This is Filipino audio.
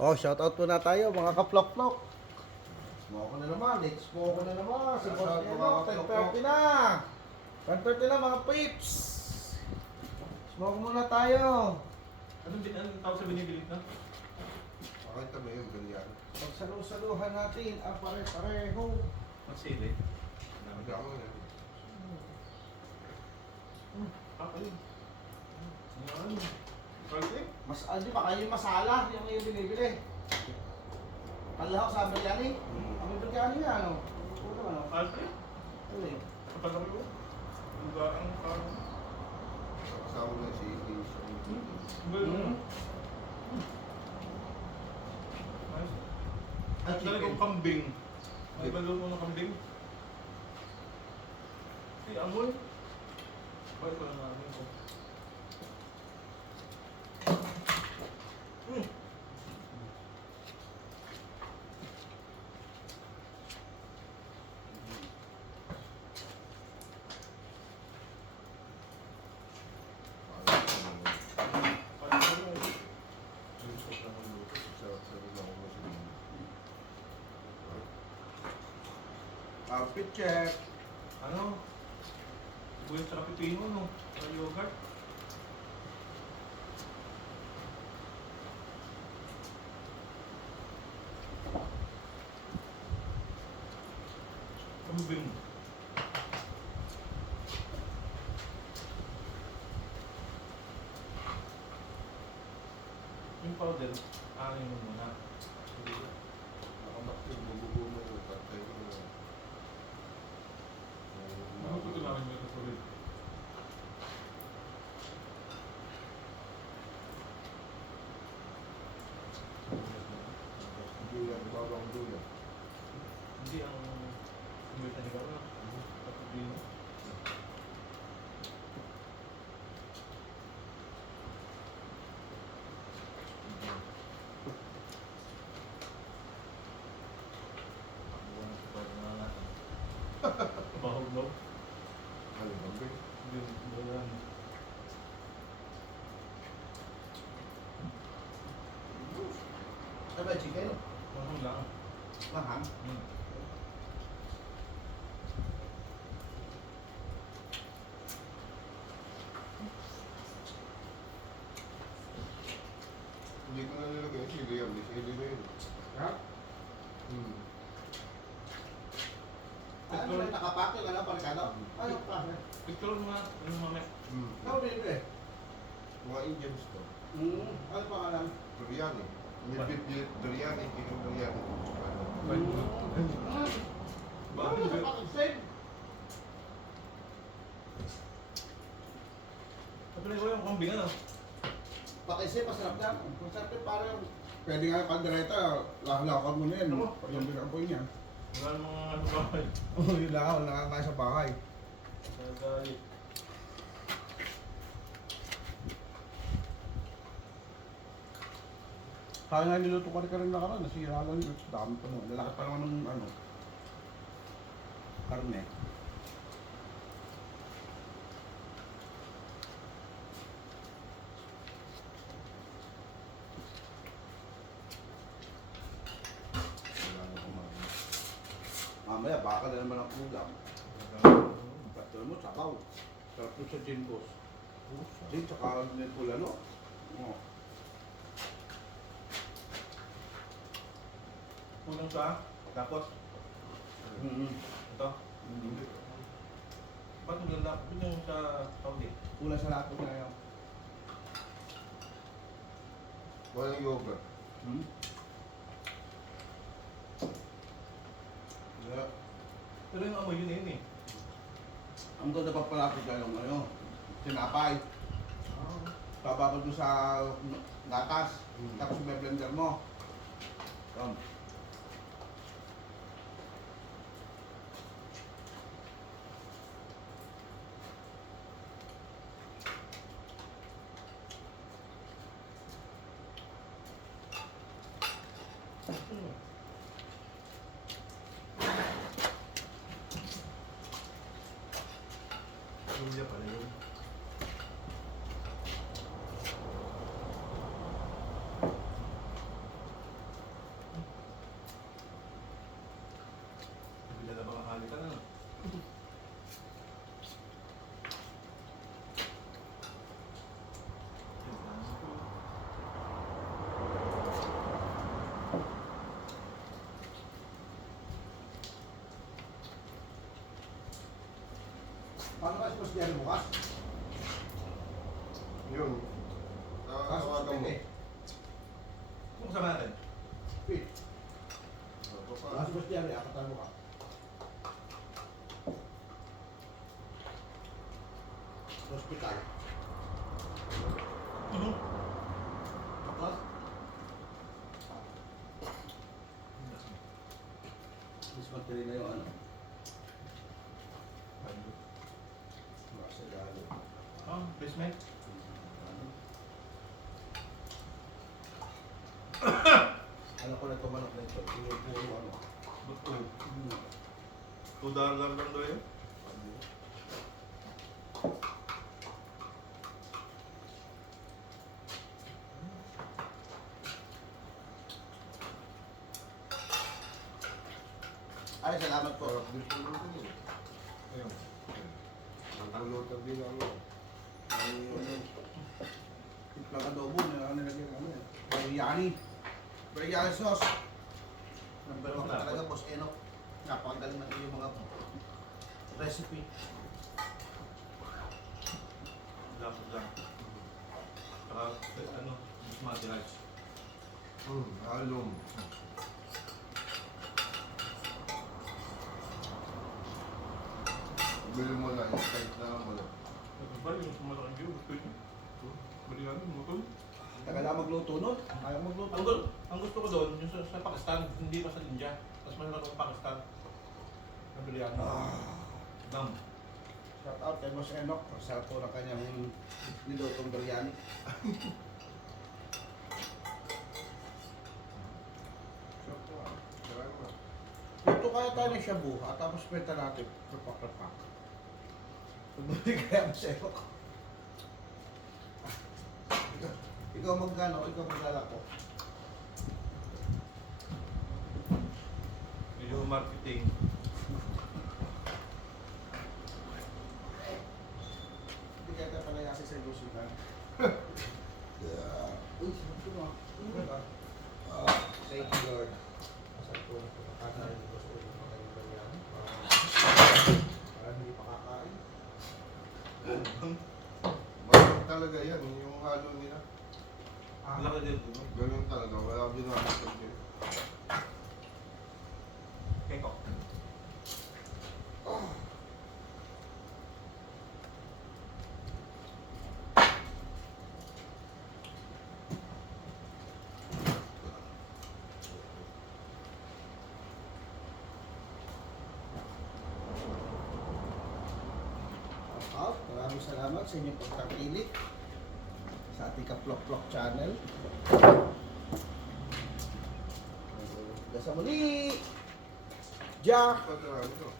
Oh, shoutout po na tayo mga ka-flok-flok. Smoke ko na naman, let's smoke ko na naman. Si Boss Nino, 10:30 na. 10:30 na mga pips. Smoke muna tayo. Anong tawag sa binibilit na? Pakita mo yung ganyan. Magsalu-saluhan natin ang pare-pareho. Magsili. Hindi ako yan. Ayun. Yan. Pwede? Mas, di ba kayo masala yung yung binibili? Kalahaw sa biryani? Ang biryani na ano? Ano ano? Alfred? Ano eh? Kapag kami ko? Ang gaang parang... Kasama na si Asia. Hmm? Nice. At Ang talagang chicken. kambing. Ay, ba mo ng kambing? Si Amoy? Bakit ko lang namin ko? Outfit check. Ano? Buhay sa pipino, no? Sa yogurt. Kambing. Yung powder, anin mo muna. Ano ko ito namin may kasulid? Hindi ang buhay sa ligaw na. Sa pipino. Bahog no? Hindi, wala. Ano ba chicken? Bahog lang. Mahang. Hindi ko na nilagay yung sili yan. Sili na yun. Ha? Ano ba nakapake ka na parikado? Ano pa? Picture mo nga, ano mamaya. Ano binibili? Mga Indians to. Ano pa alam? Biryani. May beef biryani, chicken biryani. Pakisip. Kapag ko yung kambing ano? Pakisip, masarap na. Masarap yung parang pwede nga kandireta, lakad mo na yan. Pag yung binapoy niya. Wala namang ano bahay. Oo, yun lang ako, nakakain sa bahay. Sa gayet. Kaya nga niluto ka rin na karon, nasira lang yun. Dami pa nun. Lalaki pa naman ng ano. Karne. Mamaya, baka na naman ang ulam. Patuloy mo, sabaw. Sarap po sa gin boss. Gin, tsaka nipula, no? Oo. Kulang sa, tapos, ito. Ba't maganda? Ba't yung sa Saudi? Kulang sa lahat po na yun. Walang yogurt. Yeah. Pero yung amoy yun eh. Ang doon na papalapit ka yung ano, tinapay. Bababad mo sa gatas, tapos may blender mo. Come. Luya pala yun. boss niya rin bukas. Yun. Tawagan mo. Kung kasama natin. Pit. Ito pa. Tapos boss niya rin, akatan mo ka. Hospital. Ano? Baklas. Dismantili na yung ano. Makasagalo. Ah, basement. Alam ko na tumanok na ito. Yung puro ano. Ba't to? $2 lang daw yun? Ay, salamat po. Sarap din pulutan yun. Ayun. Pulutan din ako. Ay, ano. Tiplang adobo na nilagyan kami. Biryani. Biryani sauce. Number 1 talaga, Boss Enoch. Napakagaling natin yung mga recipe. Dapat lang. Saka, ano, basmati rice. Halong. Bili mo na, instant na lang mo na. Ba, yung sumalaki view, gusto yun. Bali namin, motor. Tagal lang magluto nun. Ayaw magluto. Ang gusto ko doon, yung sa Pakistan, hindi pa sa India. Tapos may naman sa Pakistan. Nabili yan. Dam. Shout out kay Boss Enoch. Masarap po ng kanyang nilutong biryani. Sarap po ah. Sarap po. Luto kaya tayo ng shabu at tapos pwenta natin. Repak-repak. Pagmuli kaya Boss Enoch. Ikaw magkano, ikaw maglalako. Medyo marketing. Hindi kaya tayo palayasi sa ilusugan. Uy, sarap ito ah. Thank you Lord. Masarap po na pagkakatayin ng Boss Enoch ng kanyang biryani. Para hindi pa kakain. Masarap talaga yan, yung halo nila. Laki din. Ganun talaga, wala akong ginagawa sa akin. Keko. Maraming salamat sa inyong pagtangkilik sa ating Ka-Plok-Plok channel. Hanggang sa muli! Jack! Pagkarami ko.